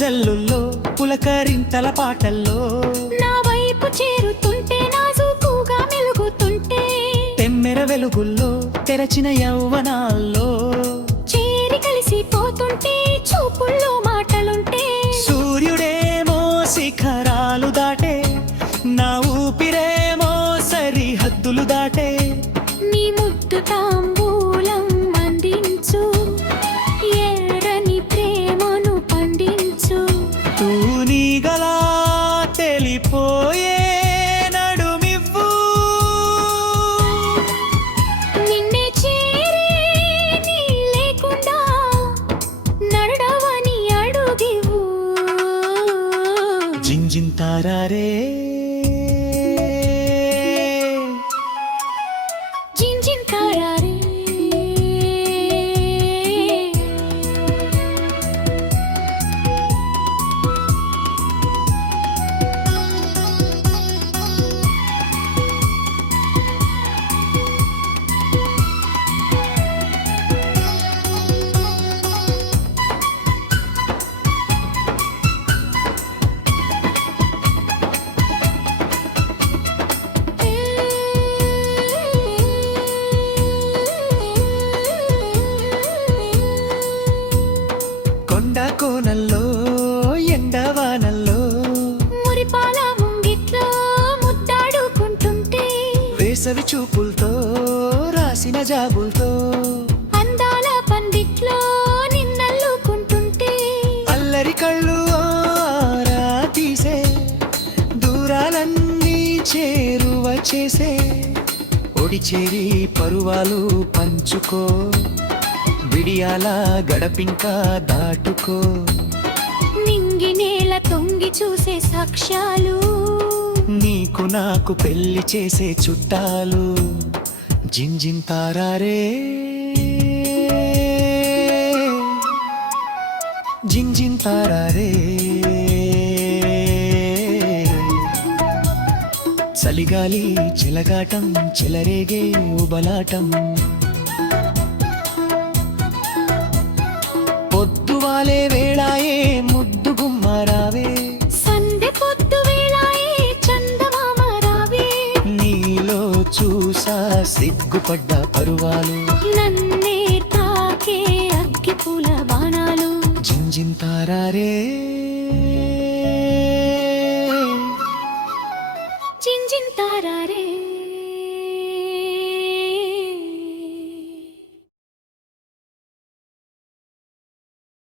జల్లుల్లో పులకరింతల పాటల్లో నా వైపు చేరుతుంటే నాజూకుగా మెలుగుతుంటే తెమ్మెర వెలుగుల్లో తెరచిన యౌవనాల్లో చేరి కలిసిపోతుంటే చూపుల్లో మాటలుంటే సూర్యుడేమో శిఖరాలు దాటే నా ఊపిరేమో సరిహద్దులు దాటే నీ ముద్దు తాంబూలం అందించు ఎర్రని ప్రేమను పండించు తూనీగలా తెలిపోయే నడుమివ్వు నిన్నే చేరే నీ లేకుండా నడవని అడుగివు జింజింతారారే జింజింతారారే కొండ కోనల్లో ఎండవానల్లో మురిపాల ముంగిట్లో ముద్దాడుకుంటుంటే వేసవి చూపులతో రాసిన జాబులతో అందాల పందిట్లో నిన్నల్లుకుంటుంటే అల్లరి కళ్ళు ఆరా తీసే దూరాలన్నీ చేరువ చేసే ఒడి చేరి పరువాలు పంచుకో విడియాల గడపింకా దాటుకో నింగి నేల తొంగి చూసే సాక్ష్యాలు నీకు నాకు పెళ్లి చేసే చుట్టాలు జింజింతారారే జింజింతారారే చలిగాలి చిలగాటం చిలరేగే ఉబలాటం పొద్దువాలే వేళాయే ముద్దు గుమ్మరావే సందె పొద్దు వేళాయే చందమామ రావే నీలో చూసా సిగ్గుపడ్డ పరువాలు నన్నే తాకే అగ్గి పూల బాణాలు జింజింతారారే జింజింతారారే